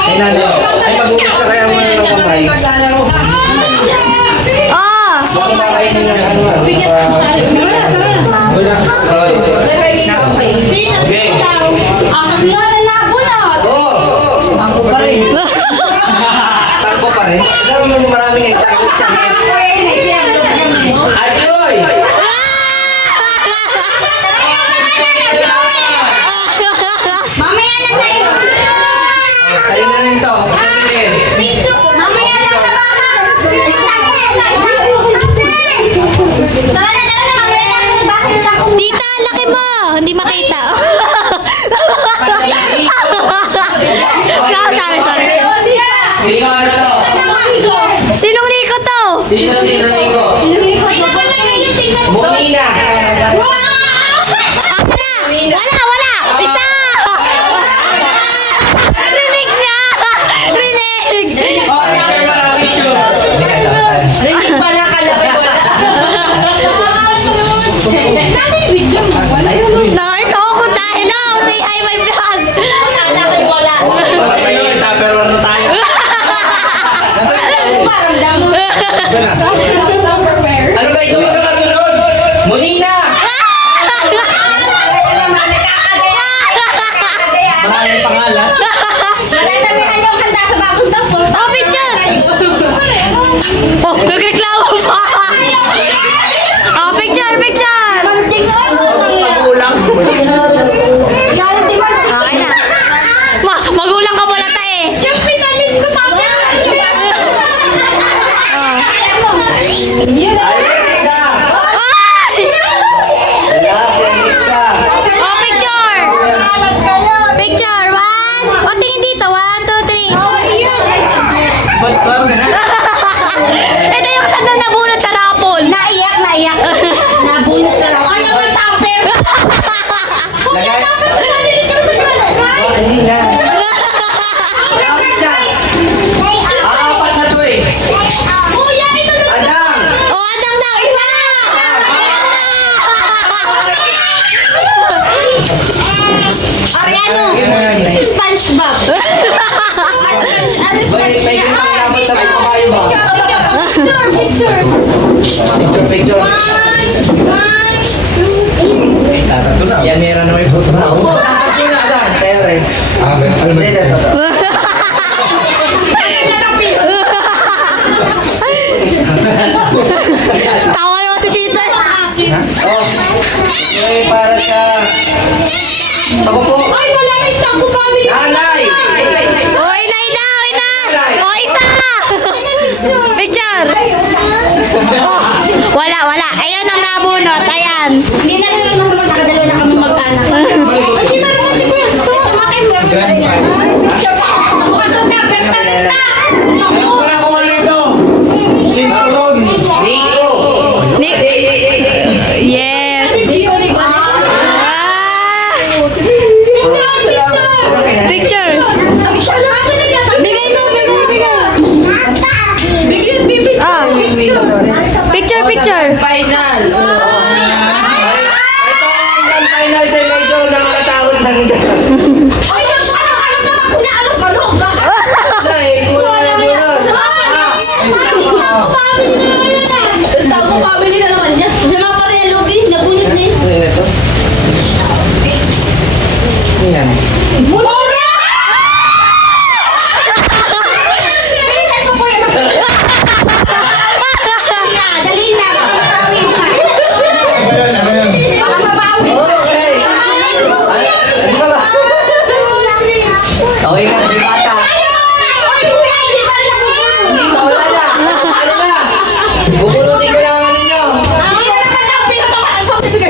Ay, mag-ugas na kaya muna ng kamay. Baka makainin na ano ah. Wala. Okay. Tangko pa rin. Tangko pa rin? Alam mo maraming ay tangko siya. Ayoy! Mamaya na tayo. Kayo na rin to. Mamaya na tayo. Tita, laki mo! Hindi makita. Sorry. Sino ito? Sinong Nico to? Sino Nico? Munina! Wala! Isa! Rinig niya! Rinig! Rinig pala kalaki wala. No, ito ako tayo. No, say hi my vlog. Kalaki wala. Parang damo. Ano ba ito magkakasunod? Munina! Maraming pangalan. Natamihan yung handa sa bagong tampon. Oh, picture! Oh, nagreklamo pa! Oh, picture! Magulang. Okay na. Magulang ka pala ta eh. Yung pinalit ko tapos. Alexa! Ay! Wala, Alexa. Oh, picture! Picture! 1! Oh, tingin dito. 1, 2, 3. Ba't sabi? Ito yung sandal na bunot sa rapol. Naiyak. Nabunot sa lang. Ayaw ng tamper. Lagay. Hindi na. Apat na. Apat na to eh. Kuya, ito na. Adang! Oh, adang daw. Isa! Ariano. SpongeBob. May gintang dapat sa may kabayo ba? Picture. Picture. Tatatlo na. Yan meron na may photo na. Tatatlo na, Adang. Sa'yo rin. Sige, tatatlo. Tawa naman si Tita. Oh, okay, para sa... Ako po. Ay, wala na isang ko kami. Nanay! Oh, inay daw, inay. Oh, isa. Picture. Oh, wala. Ayun ang nabunot. Ayan. Hindi na lang masama nakadalawa na kami mag-anak. Hindi marunong si Kuya. So, sumakay mo. Bukas na, pertalit na. Nico! Yes. Ligo. Ah. Picture. Bigay mo. Bigyan, bibig. Ah. Picture. Final! Ito ang grand final sa medyo nakakatakot lang dyan. Ay, alam naman kuya, alok. Na eh, kulang na kulang. Tago family na naman niya. Kasi mga parelog eh, nabunot na eh. Ano yun ito? Ano yan? Mura! Bilisan mo po yan. Dali na. Baka mabawi. Okay! Ano ba ba? Okay nga, di bata. Ay, kuya, hindi ba nabubulong? Hindi pa, wala na. Ano na? Bubunutin ko na ang ano nyo. Ay, wala ka na. Pinatamaan ang pamilya.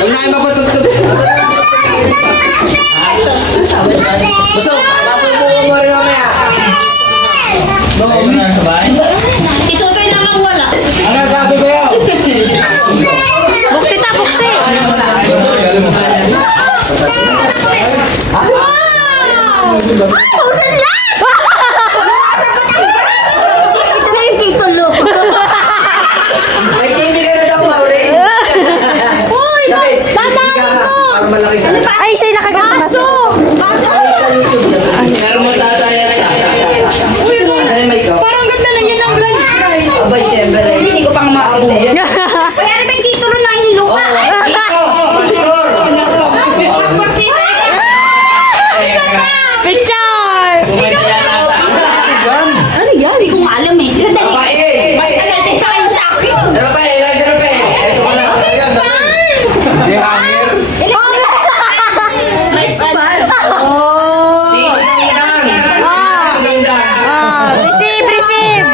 Huwag na kayo mapatugtog. Busog, mapupulong mo rin mamaya. Itutoy lang ang wala. Ano sabi ko yun? Buksi. Pusan lang! Ito na yung titulo. May TV ka na daw, Mauri. Uy! Sabi, Tandaan TV ka, mo! para malaki sa... Ay, siya'y nakaganda. Baso! Sa YouTube. Meron mo sa Abo yan. Kaya ano ba yung titulo na yung lupa? Dito! Pastor! Picture! Ano yan? Hindi ko nga alam eh. Babae! Mas excited pa kayo sa akin. Sarupe! Ilan sarupe? Ito ka lang. Hindi hangir. May pan. Dito na lang. Receive, receive!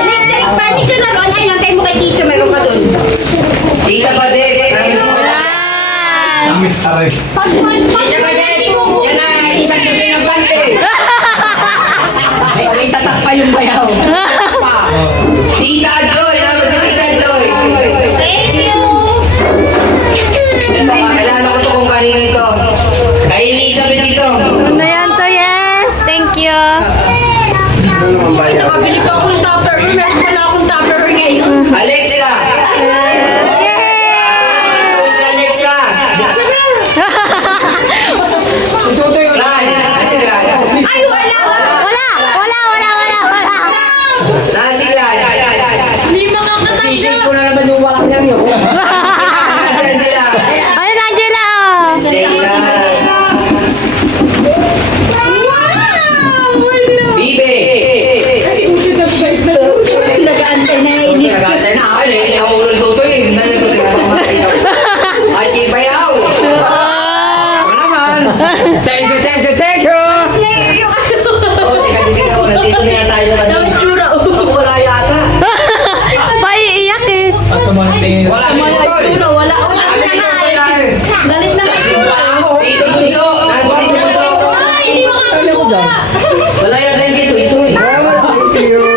Electric fan. Dito na ron. Ay, nantay mo kay Tito. Meron ka dun. Tita pa din. Yan! Damit aray. May tatak pa yung bayaw. Tita Joy! Namin si Tita Joy! Thank you. Ito, kakilala ko to kung kanino ito. Kay Elizabeth ito. Ano yan to? Yes! Thank you! Nakabili pa akong Tupperware. Meron pala akong Tupperware ngayon. Alexa! Ito si Alexa! Lan! Nasi Lan! Ay, wala. Wala! Wala! Wala! Wala! Wala! Nasi Lan! Hindi makakatanggap. Nasi Angela! Ayun, Angela! Oh. Angela! Bibe! Kasi uso na ba ito? Nag-aantay na inip. Ay, ito ang ulo nito eh. Nandito ito. Ay, kipayaw! Thank you, thank you. Oh, teka, teka. Nandito na yan tayo. Ang tsura. Ako wala yata. Maiiyak eh. Asumanting. Wala si Toy. Tsura, wala. Galit na nga eh. Galit na nga. Dito Bunso! Nasa dito Bunso! Ay, hindi makakakuha. Wala yata yung dito. Ito eh.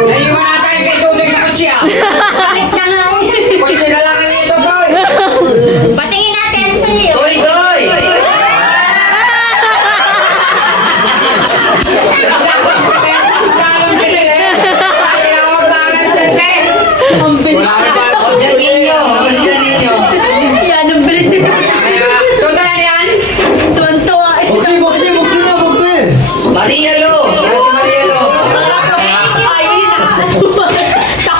Naiwan natin kay Toy sa kutsiya. Galit na nga eh. Kutsi na lang nito, Toy. Patingin natin sa iyo. Toy, Toy! Kalang pinili. Ay, na ako maglagan sa set. Ang bilis Wala na. ba? O, dyan ninyo. Mas dyan ninyo. Yan, ang bilis nito. Toy na yan. Tuwan-tuwa. Maria Lo! Nasa Maria Lo! Ay, takbo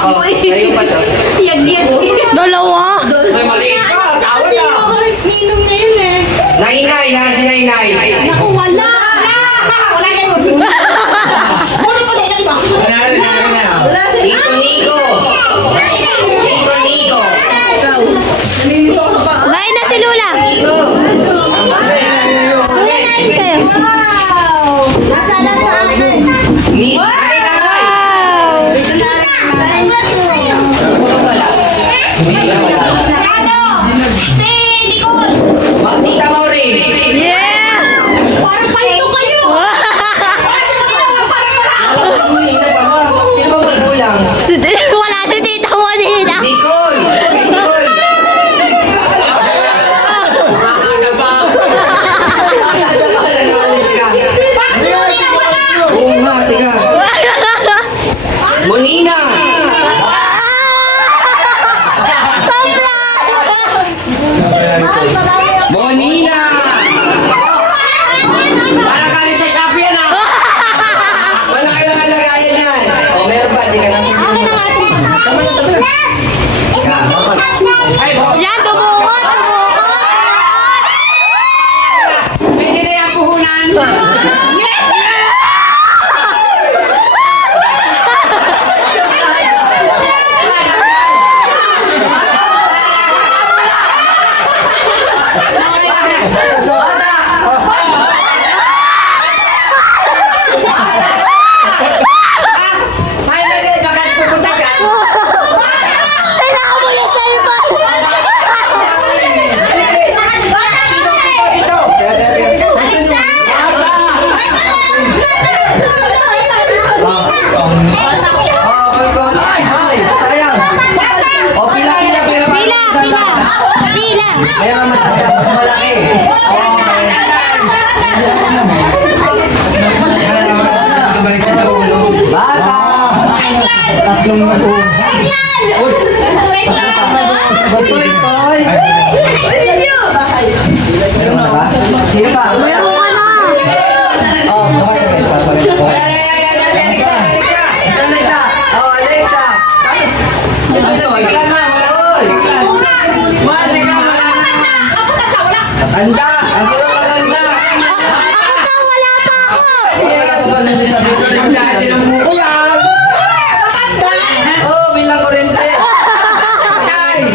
Oh, eh. kayo pa to. Yag-yag. Dalawa! Ay, maliit ka. Tawad Kasi ah. mga ninong niya yun eh. Nainay, nasa Nainay. Naku, wala. Wala na yun. Wala ko na iba. Wala sa Tito Nico. Tito Nico. Nalilito ka pa. Bahay na si Lula! Nico. Lula na yun sa'yo. Wow! Nasa na sa akin. Ni Ay, nanay. Wow! Ito na. Sado! Si Nicole! Tita Maureen. Yeah! Parang palito kayo! Sino ba magulang? Wala si Tita Monina! Nicole. Nicole. Oo nga, teka. ano siya sabi ko. Isang biyahe din ang buko yan. Oo, bilang kurente.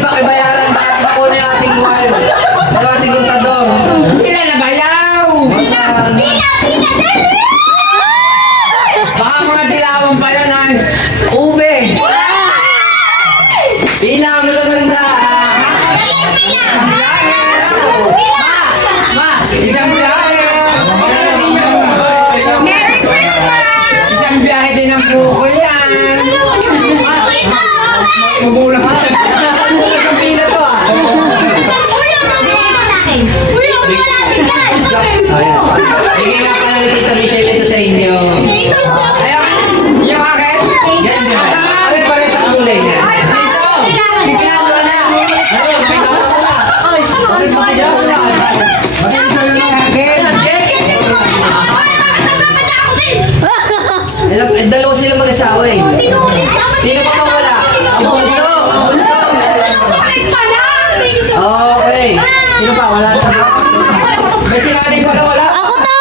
Pakibayaran, bakit ako na yung ating buhay? Yung ating kontador. Ilan na bayaw? Baka mga dilawang pa yan ay. Ube! Bilang, magaganda! Isang biyahe. Isang biyahe din ang buko yan. Magulang ka siya. Ang pila to ah! Sige nga pala ni Tita Michelle ito sa inyo. Ayaw. Yung akin. Yan di ba? Pare-pares ang kulay niya. Dalawa sila mag-asawa eh. Sino pa bang wala? Ang bunso! Okay. Sino pa? Wala na. May sinanay pa na wala. Ako to!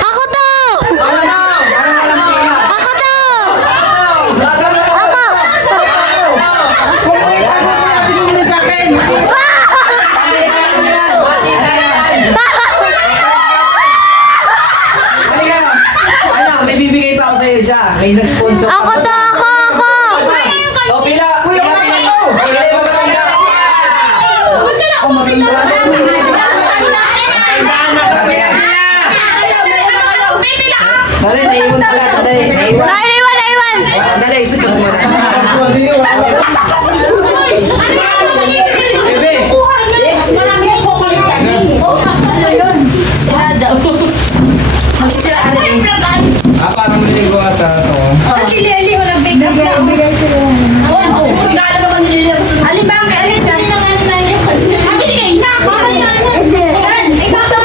Ako to! Wala na. Parang walang pila. Ako to! Wala na. Ako! Ano, may bibigay pa ako sa isa. May nag-sponsor. Ako to! Ako! O, pila. Pila, pila. Pila, maganda. Dali, naiwan pala. Dali, naiwan. Naiwan! Naiwan! Dali, isip ko muna. Parang niligo ata ito. Alibang, alin sa? Sabi ni Kay, nako. Ikaw sa